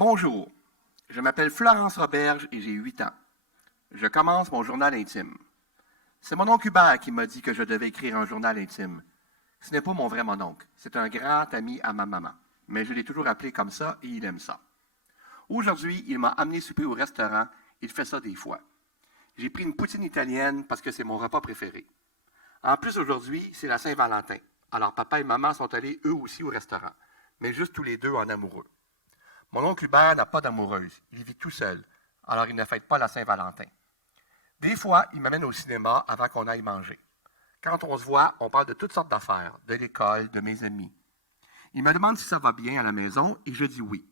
Bonjour, je m'appelle Florence Roberge et j'ai 8 ans. Je commence mon journal intime. C'est mon oncle Hubert qui m'a dit que je devais écrire un journal intime. Ce n'est pas mon vrai mon oncle, c'est un grand ami à ma maman. Mais je l'ai toujours appelé comme ça et il aime ça. Aujourd'hui, il m'a amené souper au restaurant. Il fait ça des fois. J'ai pris une poutine italienne parce que c'est mon repas préféré. En plus, aujourd'hui, c'est la Saint-Valentin. Alors papa et maman sont allés eux aussi au restaurant, mais juste tous les deux en amoureux. Mon oncle Hubert n'a pas d'amoureuse. Il vit tout seul. Alors il ne fête pas la Saint-Valentin. Des fois, il m'amène au cinéma avant qu'on aille manger. Quand on se voit, on parle de toutes sortes d'affaires, de l'école, de mes amis. Il me demande si ça va bien à la maison et je dis oui.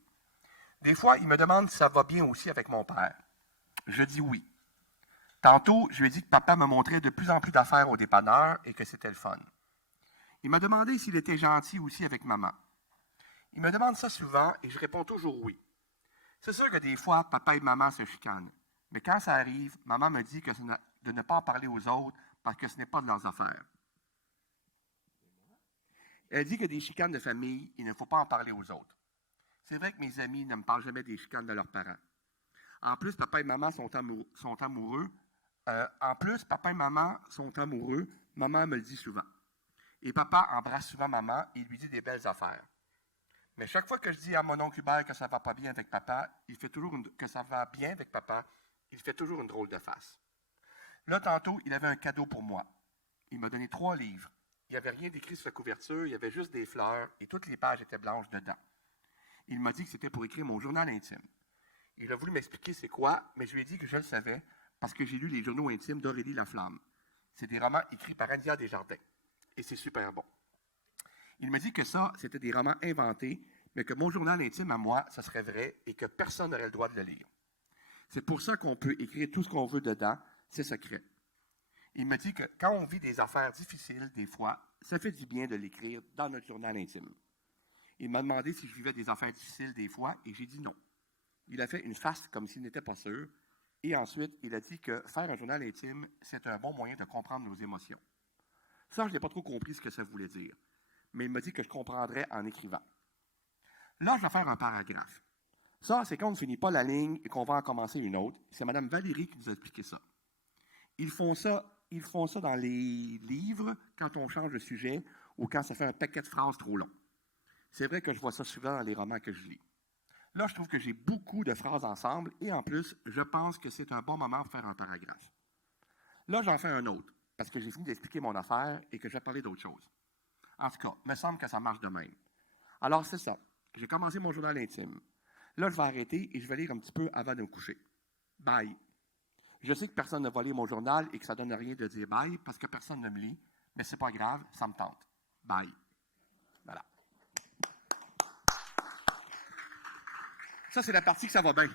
Des fois, il me demande si ça va bien aussi avec mon père. Je dis oui. Tantôt, je lui ai dit que papa me montrait de plus en plus d'affaires au dépanneur et que c'était le fun. Il m'a demandé s'il était gentil aussi avec maman. Il me demande ça souvent et je réponds toujours oui. C'est sûr que des fois, papa et maman se chicanent. Mais quand ça arrive, maman me dit que de ne pas en parler aux autres parce que ce n'est pas de leurs affaires. Elle dit que des chicanes de famille, il ne faut pas en parler aux autres. C'est vrai que mes amis ne me parlent jamais des chicanes de leurs parents. En plus, papa et maman sont amoureux. Maman me le dit souvent. Et papa embrasse souvent maman et lui dit des belles affaires. Mais chaque fois que je dis à mon oncle Hubert que ça va pas bien avec papa, il fait toujours une drôle de face. Là, tantôt, il avait un cadeau pour moi. Il m'a donné 3 livres. Il n'y avait rien d'écrit sur la couverture, il y avait juste des fleurs et toutes les pages étaient blanches dedans. Il m'a dit que c'était pour écrire mon journal intime. Il a voulu m'expliquer c'est quoi, mais je lui ai dit que je le savais parce que j'ai lu les journaux intimes d'Aurélie Laflamme. C'est des romans écrits par Ania Desjardins. Et c'est super bon. Il m'a dit que ça, c'était des romans inventés, mais que mon journal intime à moi, ça serait vrai et que personne n'aurait le droit de le lire. C'est pour ça qu'on peut écrire tout ce qu'on veut dedans, c'est secret. Il m'a dit que quand on vit des affaires difficiles, des fois, ça fait du bien de l'écrire dans notre journal intime. Il m'a demandé si je vivais des affaires difficiles des fois et j'ai dit non. Il a fait une face comme s'il n'était pas sûr. Et ensuite, il a dit que faire un journal intime, c'est un bon moyen de comprendre nos émotions. Ça, je n'ai pas trop compris ce que ça voulait dire. Mais il m'a dit que je comprendrais en écrivant. Là, je vais faire un paragraphe. Ça, c'est quand on ne finit pas la ligne et qu'on va en commencer une autre. C'est Mme Valérie qui nous a expliqué ça. Ils font ça dans les livres quand on change de sujet ou quand ça fait un paquet de phrases trop long. C'est vrai que je vois ça souvent dans les romans que je lis. Là, je trouve que j'ai beaucoup de phrases ensemble et en plus, je pense que c'est un bon moment pour faire un paragraphe. Là, j'en fais un autre parce que j'ai fini d'expliquer mon affaire et que je vais parler d'autre chose. En tout cas, il me semble que ça marche de même. Alors, c'est ça. J'ai commencé mon journal intime. Là, je vais arrêter et je vais lire un petit peu avant de me coucher. Bye. Je sais que personne ne va lire mon journal et que ça ne donne rien de dire bye parce que personne ne me lit, mais c'est pas grave, ça me tente. Bye. Voilà. Ça, c'est la partie que ça va bien.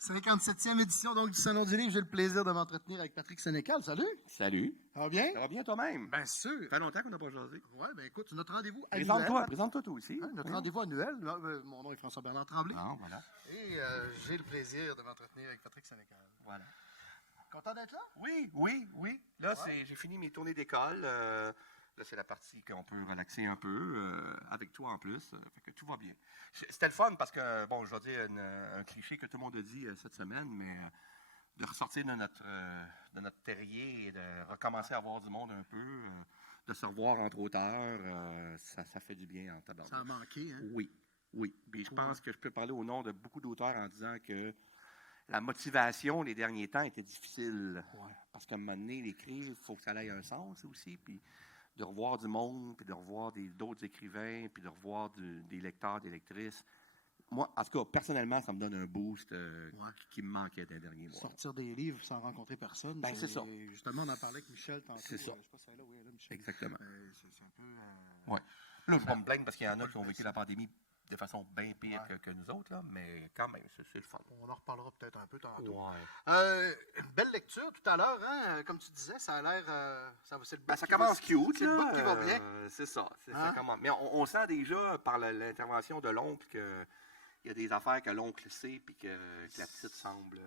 57e édition donc, du Salon du Livre. J'ai le plaisir de m'entretenir avec Patrick Sénécal. Salut! Salut. Ça va bien? Ça va bien toi-même? Bien sûr. Ça fait longtemps qu'on n'a pas jasé. Oui, bien écoute, c'est notre rendez-vous annuel. Présente-toi toi aussi. Hein, notre rendez-vous annuel. Mon nom est François-Bernard Tremblay. Non, voilà. Et j'ai le plaisir de m'entretenir avec Patrick Sénécal. Voilà. Content d'être là? Oui. Là, j'ai fini mes tournées d'école. Là, c'est la partie qu'on peut relaxer un peu, avec toi en plus. Fait que tout va bien. C'était le fun parce que, bon, je vais dire un cliché que tout le monde a dit cette semaine, mais de ressortir de notre terrier et de recommencer à voir du monde un peu, de se revoir entre auteurs, ça fait du bien en tabac. Ça a manqué, hein? Oui. Puis je pense que je peux parler au nom de beaucoup d'auteurs en disant que la motivation les derniers temps était difficile. Ouais. Parce qu'à un moment donné, l'écrire, il faut que ça ait un sens aussi. Puis de revoir du monde, puis de revoir d'autres écrivains, puis de revoir des lecteurs, des lectrices. Moi, en tout cas, personnellement, ça me donne un boost qui me manquait dans les derniers mois. Sortir des livres sans rencontrer personne. Ben, c'est ça. Justement, on en parlait avec Michel tantôt. C'est ça. Je sais pas si c'est là, oui, là, Michel. Exactement. C'est un peu... Ouais. Là, je ne vais pas me plaindre parce qu'il y en a qui ont vécu la pandémie de façon bien pire que nous autres, là, mais quand même, c'est le fun. On en reparlera peut-être un peu tantôt. Ouais. Une belle lecture tout à l'heure, hein? Comme tu disais, ça a l'air... ça commence cute, c'est le bout qui va bien. C'est ça. Ça commence. Mais on sent déjà par l'intervention de l'oncle qu'il y a des affaires que l'oncle sait puis que la petite semble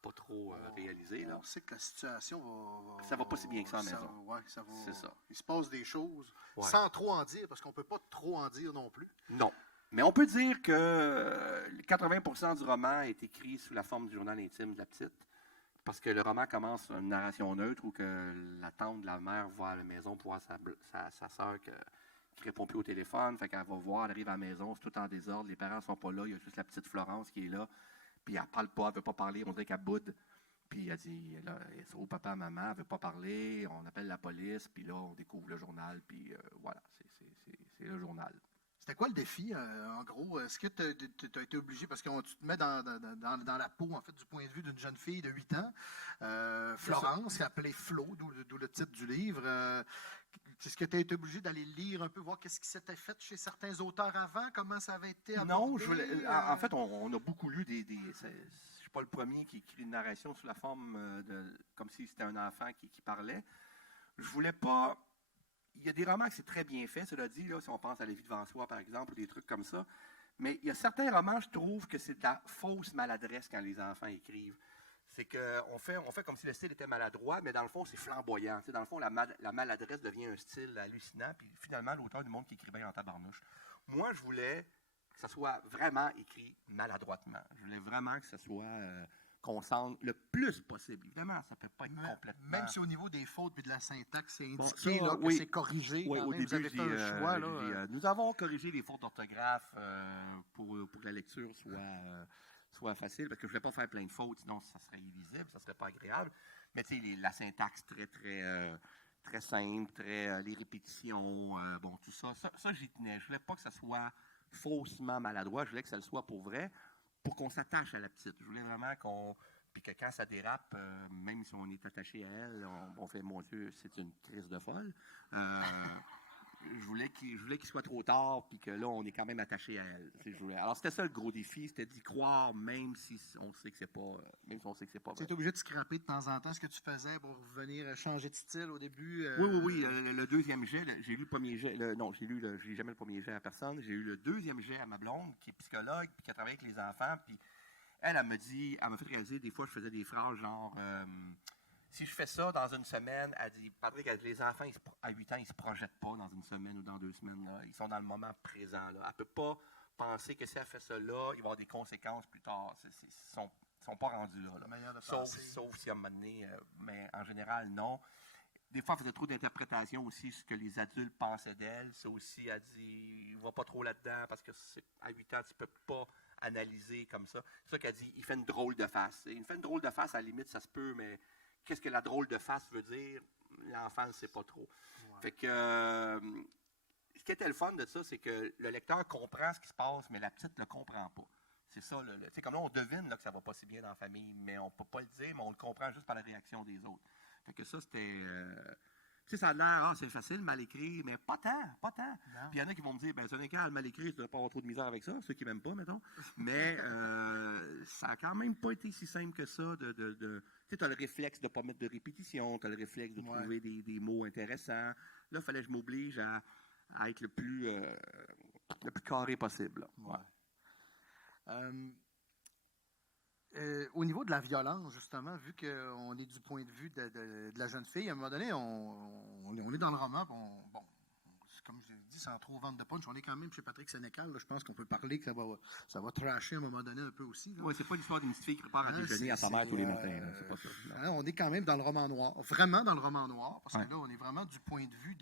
pas trop réaliser. Là. On sait que la situation va... Ça va pas si bien que ça à la maison. Oui, ça va... C'est ça. Il se passe des choses sans trop en dire, parce qu'on peut pas trop en dire non plus. Non. Mais on peut dire que 80% du roman est écrit sous la forme du journal intime de la petite. Parce que le roman commence une narration neutre où que la tante de la mère va à la maison pour voir sa soeur qui ne répond plus au téléphone. Fait qu'elle va voir, elle arrive à la maison, c'est tout en désordre, les parents ne sont pas là, il y a juste la petite Florence qui est là. Puis elle ne parle pas, elle ne veut pas parler, on dirait qu'elle boude. Puis elle dit, là, au papa, maman, elle ne veut pas parler, on appelle la police, puis là, on découvre le journal, puis voilà, c'est le journal. C'était quoi le défi, en gros? Est-ce que tu as été obligé, parce que tu te mets dans la peau, en fait, du point de vue d'une jeune fille de 8 ans, Florence, appelée Flo, d'où le titre du livre. Est-ce que tu as été obligé d'aller lire un peu, voir qu'est-ce qui s'était fait chez certains auteurs avant? Comment ça avait été abordé? Non, en fait, on a beaucoup lu je ne suis pas le premier qui écrit une narration sous la forme comme si c'était un enfant qui parlait. Je voulais pas... Il y a des romans que c'est très bien fait, cela dit, là, si on pense à La vie devant soi, par exemple, ou des trucs comme ça. Mais il y a certains romans, je trouve que c'est de la fausse maladresse quand les enfants écrivent. C'est qu'on fait comme si le style était maladroit, mais dans le fond, c'est flamboyant. Dans le fond, la maladresse devient un style hallucinant, puis finalement, l'auteur du monde qui écrit bien en tabarnouche. Moi, je voulais que ça soit vraiment écrit maladroitement. Je voulais vraiment que ça soit... qu'on sente le plus possible. Évidemment, ça ne peut pas être complètement... Même si au niveau des fautes et de la syntaxe, c'est Bon, indiqué ça, que c'est corrigé. Oui, au même, début, vous avez fait un choix. Là, nous avons corrigé les fautes d'orthographe pour que la lecture soit facile, parce que je ne voulais pas faire plein de fautes, sinon ça serait illisible, ça ne serait pas agréable. Mais tu sais, la syntaxe très simple, les répétitions, bon, tout ça, j'y tenais. Je ne voulais pas que ça soit faussement maladroit, je voulais que ça le soit pour vrai, pour qu'on s'attache à la petite. Je voulais vraiment puis que quand ça dérape, même si on est attaché à elle, on fait, mon Dieu, c'est une crise de folle. Je voulais qu'il soit trop tard, puis que là, on est quand même attaché à elle. Alors, c'était ça le gros défi, c'était d'y croire, même si on sait que c'est pas vrai. Tu es obligé de scraper de temps en temps ce que tu faisais pour venir changer de style au début. Oui. Le deuxième jet, j'ai lu le premier jet. J'ai jamais le premier jet à personne. J'ai eu le deuxième jet à ma blonde, qui est psychologue, puis qui a travaillé avec les enfants, puis elle m'a fait réaliser, des fois, je faisais des phrases genre, si je fais ça dans une semaine, elle dit, Patrick, les enfants, à 8 ans, ils ne se projettent pas dans une semaine ou dans 2 semaines. Là. Ils sont dans le moment présent. Là. Elle ne peut pas penser que si elle fait ça là, il va y avoir des conséquences plus tard. Ils ne sont pas rendus là. Sauf si à un moment donné, mais en général, non. Des fois, elle faisait trop d'interprétations aussi sur ce que les adultes pensaient d'elle. Ça aussi, elle dit, il ne va pas trop là-dedans parce que à 8 ans, tu ne peux pas analyser comme ça. C'est ça qu'elle dit, il fait une drôle de face. Il fait une drôle de face, à la limite, ça se peut, mais qu'est-ce que la drôle de face veut dire? L'enfant ne sait pas trop. Ouais. Fait que ce qui était le fun de ça, c'est que le lecteur comprend ce qui se passe, mais la petite ne le comprend pas. C'est ça. C'est comme là, on devine là, que ça ne va pas si bien dans la famille, mais on ne peut pas le dire, mais on le comprend juste par la réaction des autres. Fait que ça, c'était... ça a l'air, c'est facile, mal écrit, mais pas tant. Puis il y en a qui vont me dire, c'est un écart mal écrit, tu ne dois pas avoir trop de misère avec ça, ceux qui ne m'aiment pas, mettons. Mais ça n'a quand même pas été si simple que ça. Tu as le réflexe de ne pas mettre de répétition, tu as le réflexe de trouver des mots intéressants. Là, il fallait que je m'oblige à être le plus carré possible. Au niveau de la violence, justement, vu qu'on est du point de vue de la jeune fille, à un moment donné, on est dans le roman, comme je l'ai dit, sans trop vendre de punch, on est quand même chez Patrick Sénécal. Là, je pense qu'on peut parler que ça va trasher à un moment donné un peu aussi. Oui, c'est pas l'histoire d'une petite fille qui prépare à déjeuner à sa mère tous les matins. C'est pas ça. On est quand même dans le roman noir, vraiment dans le roman noir, parce que là, on est vraiment du point de vue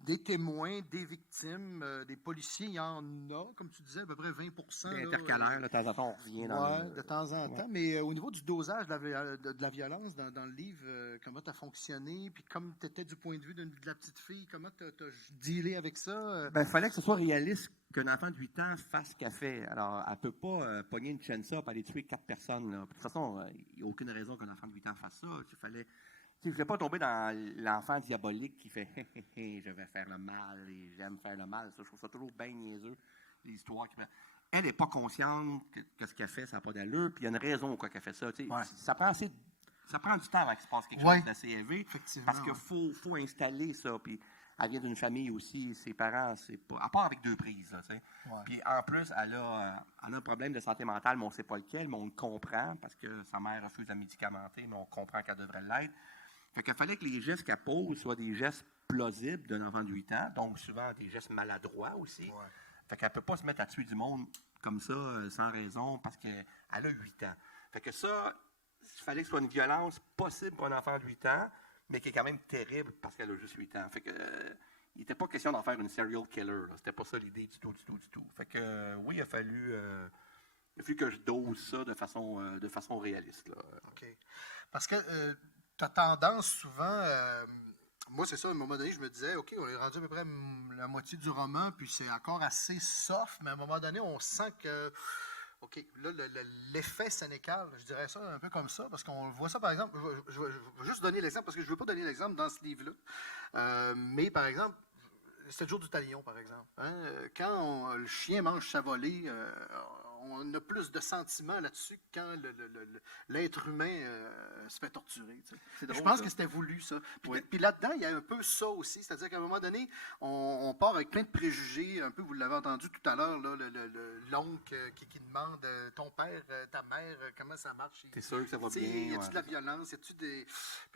des témoins, des victimes, des policiers, il y en a, comme tu disais, à peu près 20%. C'est intercalaire, de temps en temps, on revient dans de temps en temps. Mais au niveau du dosage de la violence dans le livre, comment tu as fonctionné, puis comme tu étais du point de vue de la petite fille, comment tu as dealé avec ça? Il fallait que ce soit réaliste qu'un enfant de 8 ans fasse ce qu'elle fait. Alors, elle ne peut pas pogner une chainsaw et aller tuer 4 personnes. Là. De toute façon, il n'y a aucune raison qu'un enfant de 8 ans fasse ça. Je ne voulais pas tomber dans l'enfant diabolique qui fait « je vais faire le mal et j'aime faire le mal ». Je trouve ça toujours bien niaiseux, l'histoire. Elle n'est pas consciente que ce qu'elle fait, ça n'a pas d'allure, puis il y a une raison pourquoi elle fait ça. Ça prend du temps avant qu'il se passe quelque chose d'assez élevé, parce qu'il faut installer ça. Puis elle vient d'une famille aussi, ses parents, c'est pas... À part avec 2 prises, là, tu sais. Puis en plus, elle a un problème de santé mentale, mais on ne sait pas lequel, mais on le comprend, parce que sa mère refuse la médicamenter, mais on comprend qu'elle devrait l'être. Fait qu'il fallait que les gestes qu'elle pose soient des gestes plausibles d'un enfant de 8 ans, donc souvent des gestes maladroits aussi. Fait qu'elle ne peut pas se mettre à tuer du monde comme ça, sans raison, parce qu'elle a 8 ans. Fait que ça, il fallait que ce soit une violence possible pour un enfant de 8 ans, mais qui est quand même terrible parce qu'elle a juste 8 ans. Fait que, il n'était pas question d'en faire une serial killer. C'était pas ça l'idée du tout. Fait que, oui, il a fallu que je dose ça de façon réaliste. Là. OK. Parce que tu as tendance souvent... moi, c'est ça, à un moment donné, je me disais, OK, on est rendu à peu près la moitié du roman, puis c'est encore assez soft, mais à un moment donné, on sent que... OK, là, l'effet sénécal, je dirais ça un peu comme ça, parce qu'on voit ça, par exemple, je vais juste donner l'exemple, parce que je ne veux pas donner l'exemple dans ce livre-là, mais par exemple, c'est le jour du talion, par exemple. Hein? Quand le chien mange sa volée, on a plus de sentiments là-dessus que quand l'être humain se fait torturer. Drôle, je pense ça. que c'était voulu, ça. Puis, Oui. puis là-dedans, il y a un peu ça aussi. C'est-à-dire qu'à un moment donné, on part avec plein de préjugés. Un peu, vous l'avez entendu tout à l'heure, là, l'oncle qui demande ton père, ta mère, comment ça marche. T'es sûr que ça va bien? Y a-tu de la violence? Puis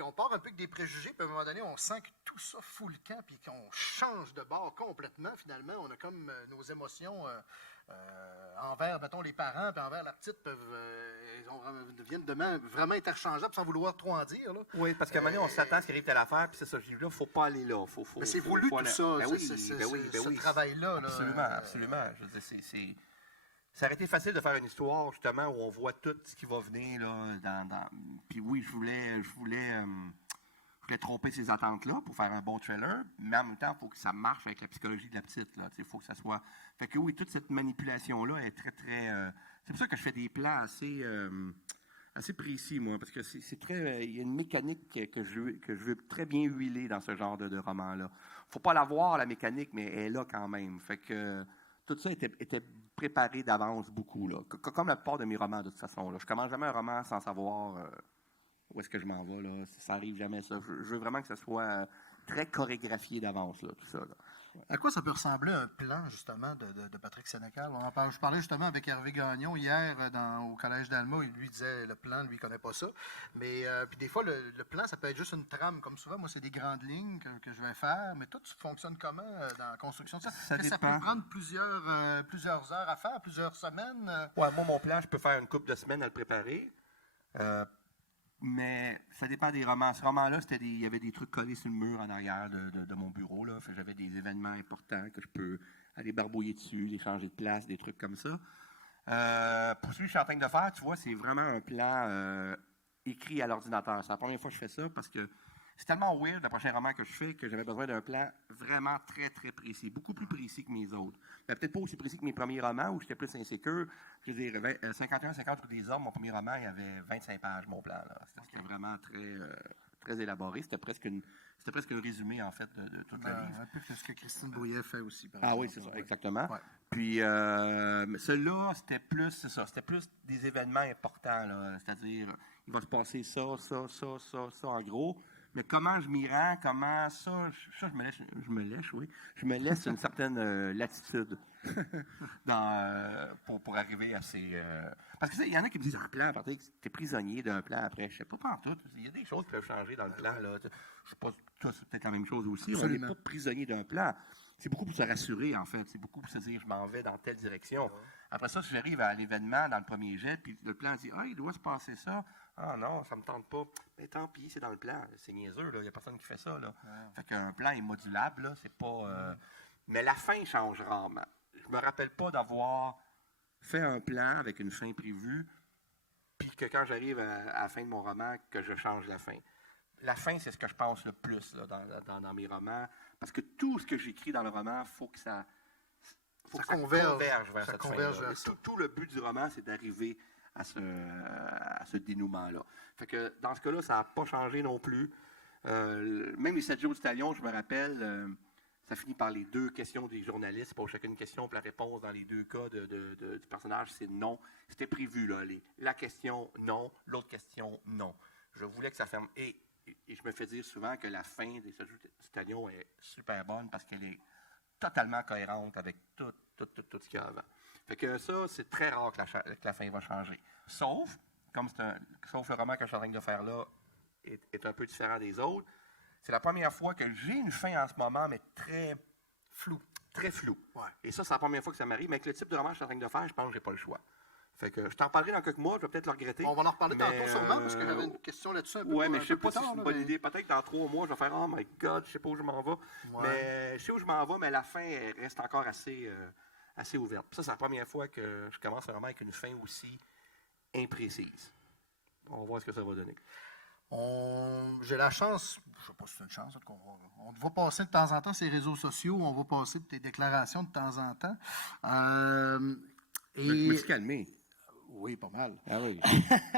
on part un peu avec des préjugés. Puis à un moment donné, on sent que tout ça fout le camp. Puis qu'on change de bord complètement. Finalement, on a comme nos émotions... envers, mettons, les parents, puis envers la petite, deviennent demain vraiment interchangeables sans vouloir trop en dire. Là. Oui, parce qu'à un moment donné, on s'attend à ce qui arrive telle affaire, puis c'est ça, je dis là, il ne faut pas aller là. Mais c'est voulu tout ça, ce travail-là. Absolument. Je veux dire, ça aurait été facile de faire une histoire, justement, où on voit tout ce qui va venir. Là, Puis oui, je voulais tromper ces attentes-là pour faire un bon trailer, mais en même temps, il faut que ça marche avec la psychologie de la petite. Il faut que ça soit... Fait que oui, toute cette manipulation-là est très, très... C'est pour ça que je fais des plans assez précis, moi, parce que c'est très... Il y a une mécanique que je veux très bien huiler dans ce genre de roman-là. Il ne faut pas la voir, la mécanique, mais elle est là quand même. Fait que tout ça était préparé d'avance beaucoup, là. Comme la plupart de mes romans, de toute façon. Là. Je commence jamais un roman sans savoir... où est-ce que je m'en vais, là? Ça n'arrive jamais, ça. Je veux vraiment que ça soit très chorégraphié d'avance, là, tout ça. Là. Ouais. À quoi ça peut ressembler un plan, justement, de Patrick Sénécal? Je parlais justement avec Hervé Gagnon hier au Collège d'Alma. Il lui disait le plan, lui, il ne connaît pas ça. Mais puis des fois, le plan, ça peut être juste une trame, comme souvent. Moi, c'est des grandes lignes que je vais faire. Mais toi, tu fonctionnes comment dans la construction de ça? Ça dépend. Ça peut prendre plusieurs heures à faire, plusieurs semaines? Ouais, moi, mon plan, je peux faire une couple de semaines à le préparer. Mais ça dépend des romans. Ce roman-là, il y avait des trucs collés sur le mur en arrière de mon bureau. Là. J'avais des événements importants que je peux aller barbouiller dessus, les changer de place, des trucs comme ça. Pour celui que je suis en train de faire, tu vois, c'est vraiment un plan écrit à l'ordinateur. C'est la première fois que je fais ça parce que c'est tellement weird, le prochain roman que je fais, que j'avais besoin d'un plan vraiment très, très précis. Beaucoup plus précis que mes autres. Mais peut-être pas aussi précis que mes premiers romans où j'étais plus insécure. Je veux dire, 51-50 ou des hommes, mon premier roman, il y avait 25 pages, mon plan. Là. C'était vraiment très, très élaboré. C'était presque un résumé, en fait, de tout le livre. Un peu ce que Christine Brouillet fait aussi. Par exemple. Oui, c'est ça, exactement. Ouais. Puis, celui-là, c'était plus des événements importants. Là. C'est-à-dire, il va se passer ça, en gros. Mais comment je m'y rends, je me laisse une certaine latitude pour arriver à ces... Parce qu'il y en a qui me disent, un plan, tu es prisonnier d'un plan après. Je sais pas tout. Il y a des choses qui peuvent changer dans le plan. Là. Je sais pas, toi, c'est peut-être la même chose aussi. Absolument. On n'est pas prisonnier d'un plan. C'est beaucoup pour se rassurer, en fait. C'est beaucoup pour se dire, je m'en vais dans telle direction. Après ça, si j'arrive à l'événement dans le premier jet, puis le plan dit, il doit se passer ça. Ah non, ça me tente pas. Mais tant pis, c'est dans le plan. C'est niaiseux, là. Il n'y a personne qui fait ça, là. Fait qu'un plan est modulable, là. C'est pas... Mais la fin change rarement. Je me rappelle pas d'avoir fait un plan avec une fin prévue, puis que quand j'arrive à la fin de mon roman, que je change la fin. La fin, c'est ce que je pense le plus là, dans mes romans. Parce que tout ce que j'écris dans le roman, il faut que ça converge vers cette fin-là. Tout le but du roman, c'est d'arriver à ce dénouement-là. Fait que dans ce cas-là, ça n'a pas changé non plus. Même les 7 jours du talion, je me rappelle, ça finit par les 2 questions des journalistes. Pour chacune question, puis la réponse dans les 2 cas du personnage, c'est non. C'était prévu, là. La question, non. L'autre question, non. Je voulais que ça ferme. Et je me fais dire souvent que la fin des 7 jours du talion est super bonne parce qu'elle est totalement cohérente avec tout ce qu'il y a avant. Fait que ça, c'est très rare que la fin va changer. Sauf le roman que je suis en train de faire là est un peu différent des autres. C'est la première fois que j'ai une fin en ce moment, mais très floue. très flou. Ouais. Et ça, c'est la première fois que ça m'arrive. Mais avec le type de roman que je suis en train de faire, je pense que j'ai pas le choix. Fait que je t'en parlerai dans quelques mois, je vais peut-être le regretter. On va en reparler mais, tantôt sûrement, parce que j'avais une question là-dessus un peu. Ouais, mais un je sais peu pas plus si c'est tard, une là, bonne mais- idée. Peut-être que dans 3 mois, je vais faire Oh my God, je sais pas où je m'en vais. Ouais. Mais je sais où je m'en vais, mais la fin elle reste encore assez ouverte. Puis ça, c'est la première fois que je commence vraiment avec une fin aussi imprécise. On va voir ce que ça va donner. J'ai la chance, je ne sais pas si c'est une chance, on te voit passer de temps en temps ces réseaux sociaux, on va passer tes déclarations de temps en temps. Je me suis calmé. Oui, pas mal. Ah oui.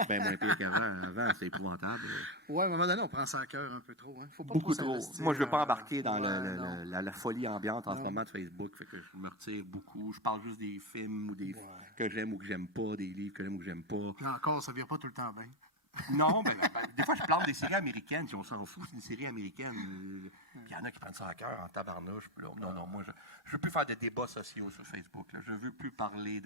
Ben moins pire qu'avant. Avant, c'est épouvantable. Oui, à un moment donné, on prend ça à cœur un peu trop. Hein. Faut pas Beaucoup trop trop. s'investir, Moi, je ne veux pas embarquer dans non. la folie ambiante en ce Non. moment de Facebook. Fait que je me retire beaucoup. Je parle juste des films ou des Ouais. que j'aime ou que j'aime pas, des livres que j'aime ou que j'aime pas. Puis encore, ça ne vient pas tout le temps bien. Non, des fois, je parle des séries américaines. Si on s'en fout, c'est une série américaine. Puis il y en a qui prennent ça à cœur en tabarnouche. Puis là, non, moi, je veux plus faire de débats sociaux sur Facebook. Là. Je veux plus parler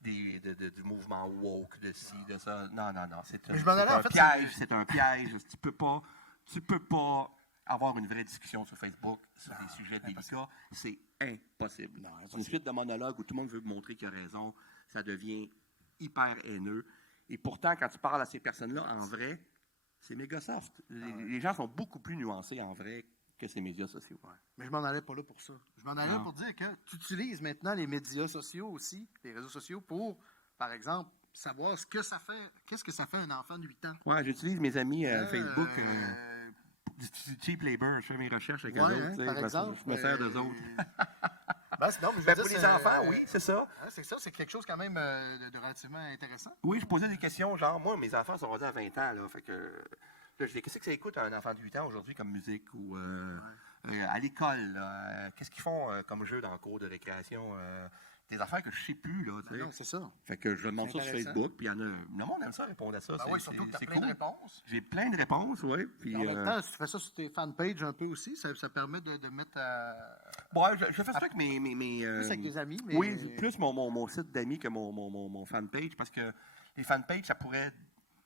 du mouvement woke, de ci, de ça. Non. C'est Mais je m'en allais, en fait, piège. C'est un piège. Tu peux pas avoir une vraie discussion sur Facebook sur des sujets délicats. C'est impossible. Non, C'est une suite de monologues où tout le monde veut montrer qu'il a raison. Ça devient hyper haineux. Et pourtant, quand tu parles à ces personnes-là en vrai, c'est méga soft. Les gens sont beaucoup plus nuancés en vrai que ces médias sociaux. Ouais. Mais je m'en allais pas là pour ça. Je m'en allais Non. pour dire que tu utilises maintenant les médias sociaux aussi, les réseaux sociaux, pour, par exemple, savoir qu'est-ce que ça fait un enfant de 8 ans. Ouais, j'utilise mes amis Facebook pour du cheap labor. Je fais mes recherches avec eux autres. Tu sais, par parce que exemple. je me sers d'eux autres. Non, mais je veux Ben, dire, pour les c'est- enfants, oui, c'est ça. Hein, c'est ça, c'est quelque chose quand même de relativement intéressant. Oui, je posais des questions, genre, moi, mes enfants sont rendus à 20 ans, là, fait que, là, je dis, qu'est-ce que ça écoute un enfant de 8 ans aujourd'hui comme musique ou à l'école, là, qu'est-ce qu'ils font comme jeu dans le cours de récréation, des affaires que je ne sais plus, là, tu sais. Non, c'est ça. Fait que je demande ça sur intéressant. Facebook, puis il y en a, le monde aime ça répondre à ça, Ben oui, surtout que tu as c'est plein de cool. réponses. J'ai plein de réponses, oui, puis... En même temps, si tu fais ça sur tes fanpages un peu aussi, ça permet de mettre ouais, je fais ça avec mes plus avec des amis. Mais... Oui, plus mon site d'amis que mon fanpage, parce que les fanpages, ça pourrait...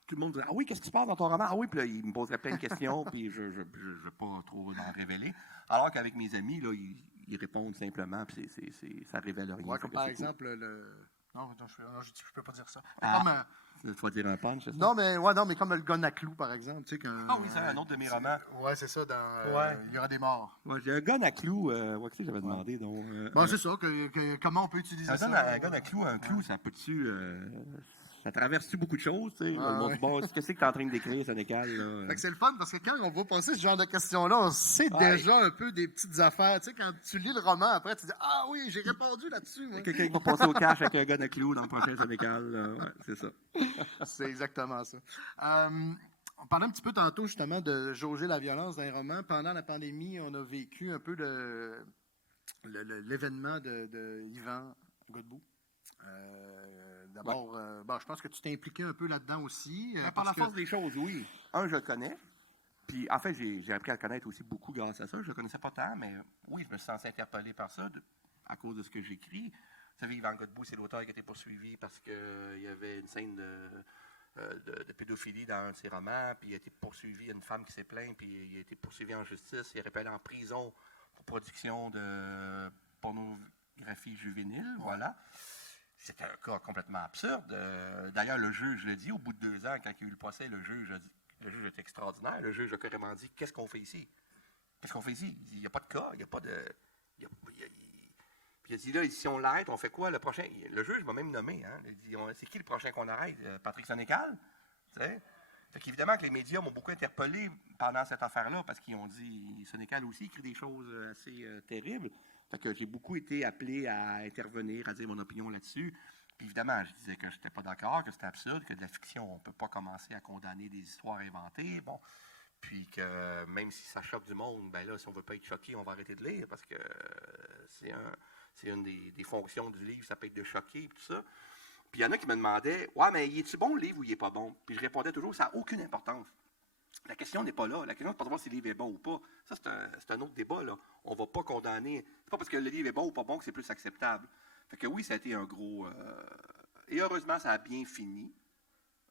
Tout le monde dirait « Ah oui, qu'est-ce qui se passe dans ton roman? » Ah oui, puis là, ils me poseraient plein de questions, puis je ne veux pas trop en révéler. Alors qu'avec mes amis, là, ils répondent simplement, puis ça révèle rien. Ouais, Fait comme que par c'est cool. exemple le... Non, je peux pas dire ça. Ah. Comme, Tu vas dire un punch, c'est ça? non, mais comme le gun à clous, par exemple. Tu sais, Ah oui, c'est un autre de mes romans. Ouais, c'est ça. Dans, Ouais. il y aura des morts. Ouais, j'ai un gun à clous, qu'est-ce que j'avais demandé, donc... Bon, c'est ça. Comment on peut utiliser ça? Un gun à clous, ça peut-tu... ça traverse-tu beaucoup de choses, tu sais? Ouais. Bon, qu'est-ce que tu es en train de décrire, Sénécal, là? Fait que c'est le fun parce que quand on va passer ce genre de questions-là, on sait Ouais. déjà un peu des petites affaires. Tu sais, quand tu lis le roman, après, tu dis ah oui, j'ai répondu là-dessus. Moi. Quelqu'un qui va passer au cash avec un gun à clous dans le prochain Sénécal, ouais, c'est ça. C'est exactement ça. On parlait un petit peu tantôt justement de jauger la violence dans les romans. Pendant la pandémie, on a vécu un peu l'événement de Yvan Godbout. D'abord, je pense que tu t'es impliqué un peu là-dedans aussi. Par la parce force que- des choses, oui. Je le connais. Puis, en fait, j'ai appris à le connaître aussi beaucoup grâce à ça. Je ne le connaissais pas tant, mais oui, je me suis senti interpellé par ça à cause de ce que j'écris. Vous savez, Yvan Godbout, c'est l'auteur qui a été poursuivi parce qu'il y avait une scène de pédophilie dans un de ses romans, puis il a été poursuivi, il y a une femme qui s'est plainte, puis il a été poursuivi en justice, il est rappelé en prison pour production de pornographie juvénile, voilà. C'était un cas complètement absurde. D'ailleurs, le juge l'a dit, au bout de 2 ans, quand il y a eu le procès, le juge était extraordinaire. Le juge a carrément dit, qu'est-ce qu'on fait ici? Qu'est-ce qu'on fait ici? Il n'y a pas de cas, il n'y a pas de... Puis il a dit, là, si on l'arrête, on fait quoi le prochain? Le juge m'a même nommé. Hein? Il a dit, c'est qui le prochain qu'on arrête? Patrick Sénécal? Tu sais? Fait qu'évidemment que les médias m'ont beaucoup interpellé pendant cette affaire-là, parce qu'ils ont dit, Sénécal aussi écrit des choses assez terribles. Fait que j'ai beaucoup été appelé à intervenir, à dire mon opinion là-dessus. Puis évidemment, je disais que je n'étais pas d'accord, que c'était absurde, que de la fiction, on ne peut pas commencer à condamner des histoires inventées. Bon. Puis que même si ça choque du monde, ben là, si on ne veut pas être choqué, on va arrêter de lire, parce que c'est une des fonctions du livre, ça peut être de choquer, et tout ça. Puis il y en a qui me demandaient, ouais, mais est-tu bon le livre ou il n'est pas bon? Puis je répondais toujours, ça n'a aucune importance. La question n'est pas là. La question, c'est pas de savoir si le livre est bon ou pas. Ça, c'est un autre débat, là. On ne va pas condamner. C'est pas parce que le livre est bon ou pas bon que c'est plus acceptable. Fait que oui, ça a été un gros... Et heureusement, ça a bien fini.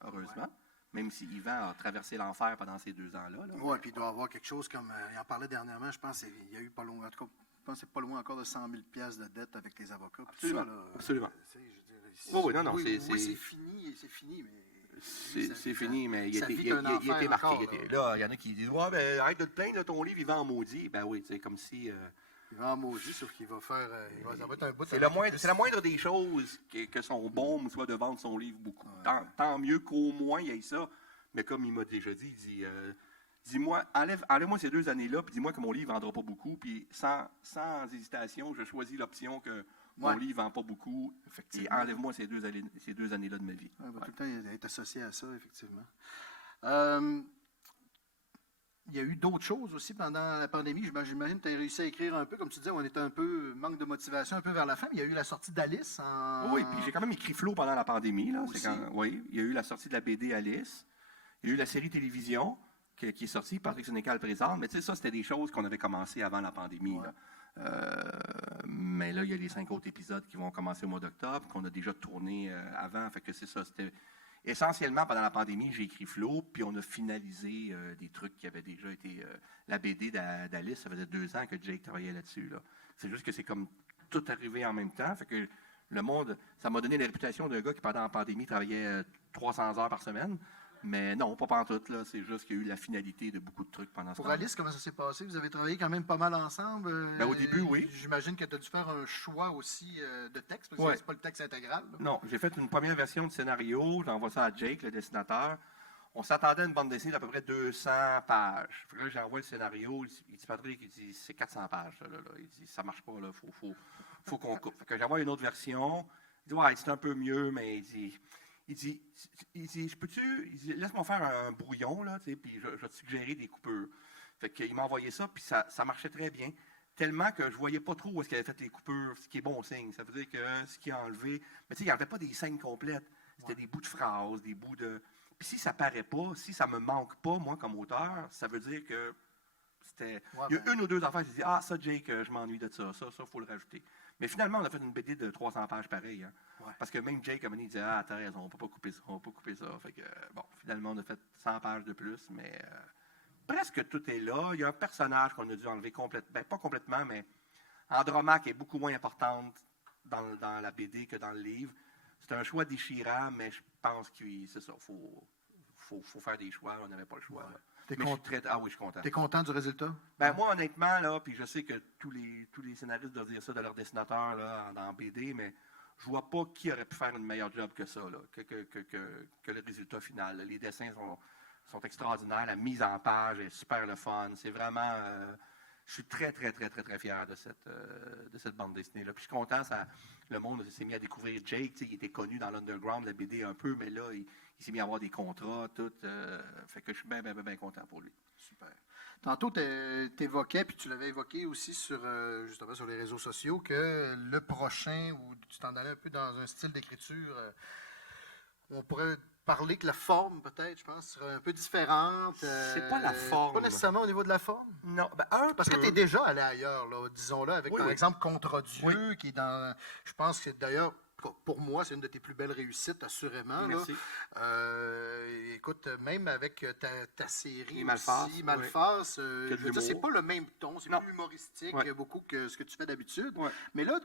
Heureusement. Ouais. Même si Yvan a traversé l'enfer pendant ces 2 ans-là. Oui, puis il doit y avoir quelque chose comme... il en parlait dernièrement, je pense, il y a eu pas longtemps... En tout cas, pense que c'est pas loin encore de 100 000 piastres de dette avec les avocats. Absolument. Tout ça, là, Absolument. je veux dire, Oui, non, oui, c'est c'est fini, mais... c'est fini, mais il ça était, vit il, un il- il enfer était marqué. encore, Là, il y en a qui disent ouais, ben, arrête de te plaindre, là, ton livre, il va en maudit. Ben oui, c'est comme si. Il va en maudit, sauf qu'il va faire... ça va être un bout... C'est la moindre des choses que son baume soit de vendre son livre beaucoup. Ouais. Tant mieux qu'au moins il y ait ça. Mais comme il m'a déjà dit, il dit dis-moi, enlève-moi ces 2 années-là, puis dis-moi que mon livre ne vendra pas beaucoup. Puis sans hésitation, je choisis l'option que mon livre ne vend pas beaucoup. Et Effectivement. enlève-moi ces 2 années-là de ma vie. Ouais, Ouais. tout le temps être associé à ça, effectivement. Il y a eu d'autres choses aussi pendant la pandémie. J'imagine que tu as réussi à écrire un peu. Comme tu disais, on était un peu manque de motivation, un peu vers la fin. Il y a eu la sortie d'Alice. Oui, puis j'ai quand même écrit Flo pendant la pandémie. Là. Aussi. Oui, il y a eu la sortie de la BD Alice. Il y a eu la série télévision qui est sortie, Patrick Sénécal présente. Mais tu sais, ça, c'était des choses qu'on avait commencées avant la pandémie. Ouais. Là. Mais là, il y a les 5 autres épisodes qui vont commencer au mois d'octobre, qu'on a déjà tourné avant. Fait que c'est ça. C'était essentiellement pendant la pandémie, j'ai écrit Flo, puis on a finalisé des trucs qui avaient déjà été. La BD d'Alice, ça faisait 2 ans que Jake travaillait là-dessus. Là. C'est juste que c'est comme tout arrivé en même temps. Fait que le monde, ça m'a donné la réputation d'un gars qui, pendant la pandémie, travaillait 300 heures par semaine. Mais non, pas pantoute, là. C'est juste qu'il y a eu la finalité de beaucoup de trucs pendant ce temps. Pour Alice, comment ça s'est passé? Vous avez travaillé quand même pas mal ensemble. Ben, au début, oui. J'imagine que tu as dû faire un choix aussi de texte, parce que Ouais. c'est pas le texte intégral. Là. Non, j'ai fait une première version de scénario. J'envoie ça à Jake, le dessinateur. On s'attendait à une bande dessinée d'à peu près 200 pages. Fait que là, j'envoie le scénario. Il dit, Patrick, il dit, c'est 400 pages. Là. Il dit, ça marche pas, là. Faut qu'on coupe. Fait que j'envoie une autre version. Il dit, ouais, c'est un peu mieux, mais il dit, je peux-tu, laisse-moi faire un brouillon, là, tu sais, puis je vais te suggérer des coupures. Fait qu'il m'a envoyé ça, puis ça marchait très bien. Tellement que je voyais pas trop où est-ce qu'il avait fait les coupures, ce qui est bon signe. Ça veut dire que ce qu'il a enlevé, mais tu sais, il n'enlevait pas des scènes complètes. C'était des bouts de phrases, des bouts de... Puis si ça paraît pas, si ça me manque pas, moi, comme auteur, ça veut dire que c'était... Ouais, il y a une ou deux affaires, j'ai dit, ah, ça, Jake, je m'ennuie de ça, il faut le rajouter. Mais finalement, on a fait une BD de 300 pages pareil. Hein. Ouais. Parce que même Jake, à un moment donné, il disait, ah, t'as raison, on ne peut pas couper ça, Fait que, bon, finalement, on a fait 100 pages de plus, mais presque tout est là. Il y a un personnage qu'on a dû enlever complètement, ben, pas complètement, mais Andromaque est beaucoup moins importante dans la BD que dans le livre. C'est un choix déchirant, mais je pense que c'est ça, faut faire des choix, on n'avait pas le choix. Ouais. Là. T'es Mais con- ah oui, je suis content. T'es content du résultat? Ben moi, honnêtement, là, puis je sais que tous les scénaristes doivent dire ça de leur dessinateur là, dans BD, mais je vois pas qui aurait pu faire une meilleure job que ça, là, que le résultat final. Là. Les dessins sont extraordinaires, la mise en page est super le fun. C'est vraiment... je suis très, très, très, très, très fier de cette bande dessinée-là. Puis je suis content, le monde s'est mis à découvrir Jake. Il était connu dans l'underground, la BD un peu, mais là, il s'est mis à avoir des contrats, tout. Fait que je suis bien, bien, bien, bien content pour lui. Super. Tantôt, tu évoquais, puis tu l'avais évoqué aussi justement sur les réseaux sociaux, que le prochain, ou tu t'en allais un peu dans un style d'écriture, on pourrait parler que la forme, peut-être, je pense, serait un peu différente. C'est pas la forme. Pas nécessairement au niveau de la forme. Non, ben Parce que tu es déjà allé ailleurs, là, disons-le, avec, Oui, par oui. exemple, Contre-Dieu, qui est dans... Je pense que, d'ailleurs, pour moi, c'est une de tes plus belles réussites, assurément. Merci. Là. Écoute, même avec ta série Les Malfaces, aussi, Malfaces, Que de je veux dire, c'est l'humour. pas le même ton, c'est Non. plus humoristique Ouais. beaucoup que ce que tu fais d'habitude. Ouais. Mais là,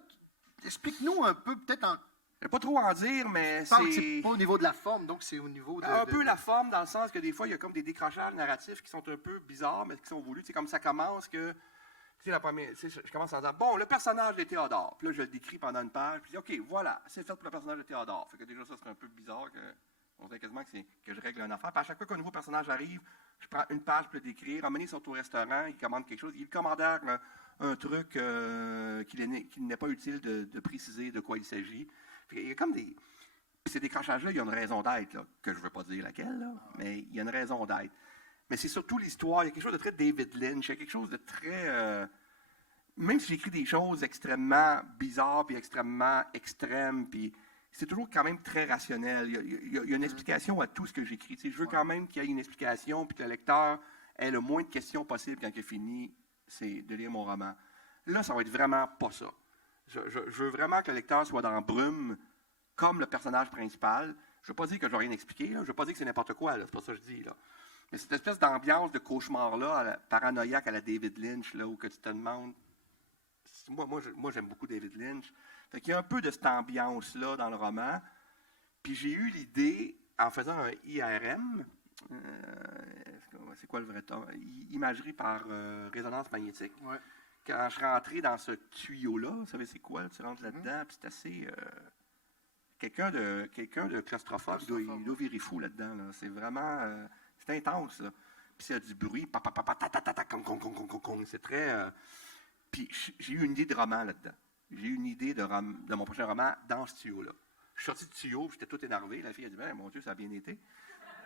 explique-nous un peu, peut-être en... Je ne vais pas trop en dire, mais Parle que c'est c'est pas au niveau de la forme, donc c'est au niveau de... un peu la forme, dans le sens que des fois, il y a comme des décrochages narratifs qui sont un peu bizarres, mais qui sont voulus. C'est comme ça commence que... Tu sais, la première, tu sais, je commence en disant, bon, le personnage de Théodore. Puis là, je le décris pendant une page. Puis je dis, OK, voilà, c'est fait pour le personnage de Théodore. Fait que déjà, ça serait un peu bizarre on dirait quasiment que je règle une affaire. Puis à chaque fois qu'un nouveau personnage arrive, je prends une page pour le décrire. À un moment donné, ils sont au restaurant, ils commandent quelque chose. Ils commandèrent un truc qu'il n'est pas utile de préciser de quoi il s'agit. Fait qu'il y a comme des... Puis ces décrochages-là, il y a une raison d'être, là, que je ne veux pas dire laquelle, là, mais il y a une raison d'être. Mais c'est surtout l'histoire. Il y a quelque chose de très David Lynch. Il y a quelque chose de très... même si j'écris des choses extrêmement bizarres puis extrêmement extrêmes, puis c'est toujours quand même très rationnel. Il y a une explication à tout ce que j'écris. Tu sais, je veux quand même qu'il y ait une explication puis que le lecteur ait le moins de questions possible quand il a fini de lire mon roman. Là, ça va être vraiment pas ça. Je veux vraiment que le lecteur soit dans brume comme le personnage principal. Je ne veux pas dire que je n'ai rien expliqué. Là. Je ne veux pas dire que c'est n'importe quoi. C'est pas ça que je dis. Là. Mais cette espèce d'ambiance de cauchemar-là, paranoïaque à la David Lynch, là, où que tu te demandes moi, j'aime beaucoup David Lynch. Fait qu'il y a un peu de cette ambiance-là dans le roman. Puis j'ai eu l'idée, en faisant un IRM, c'est quoi le vrai terme? Imagerie par résonance magnétique. Ouais. Quand je suis rentré dans ce tuyau-là, vous savez c'est quoi? Tu rentres là-dedans, puis c'est assez... quelqu'un de claustrophobe, il doit virer fou là-dedans. Là. C'est vraiment... c'est intense, là. Puis c'est du bruit, c'est très... puis j'ai eu une idée de roman là-dedans. J'ai eu une idée de mon prochain roman dans ce tuyau-là. Je suis sorti du tuyau, j'étais tout énervé. La fille a dit, ben, mon Dieu, ça a bien été.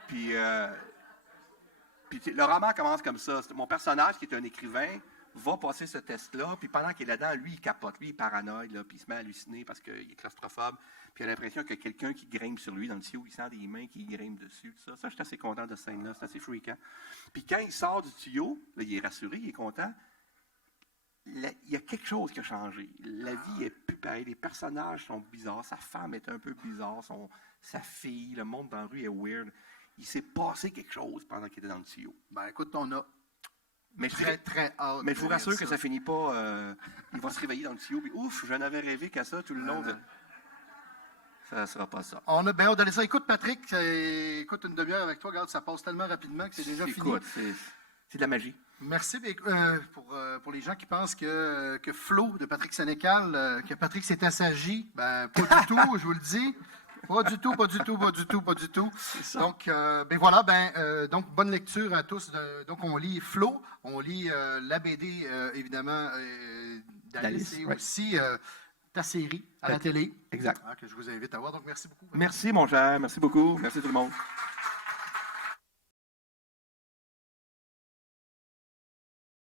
Puis le roman commence comme ça. Mon personnage, qui est un écrivain, va passer ce test-là, puis pendant qu'il est là-dedans, lui, il capote, lui, il paranoïde, là, puis il se met à halluciner parce qu'il est claustrophobe, puis il a l'impression qu'il y a quelqu'un qui grimpe sur lui dans le tuyau, il sent des mains qui grimpent dessus, tout ça. Ça, je suis assez content de cette scène-là, c'est assez fréquent. Puis quand il sort du tuyau, là, il est rassuré, il est content, il y a quelque chose qui a changé. La vie est plus pareille, les personnages sont bizarres, sa femme est un peu bizarre, sa fille, le monde dans la rue est weird. Il s'est passé quelque chose pendant qu'il était dans le tuyau. Ben écoute, on a... Mais très hâte. Mais je vous rassure que ça finit pas. Il va se réveiller dans le tuyau, puis ouf, j'en avais rêvé qu'à ça tout le long. Ça ne sera pas ça. On a bien hâte de ça. Écoute, Patrick, écoute, une demi-heure avec toi, regarde, ça passe tellement rapidement que c'est déjà fini. Écoute, c'est de la magie. Merci pour les gens qui pensent que Flo de Patrick Sénécal, que Patrick s'est assagi. Ben, pas du tout, je vous le dis. Pas du tout. Donc, donc, bonne lecture à tous. Donc, on lit Flo, on lit la BD, évidemment, d'Alice et aussi ta série à la télé. Exact. Que je vous invite à voir. Donc, merci beaucoup. Merci, mon cher. Merci beaucoup. Merci tout le monde.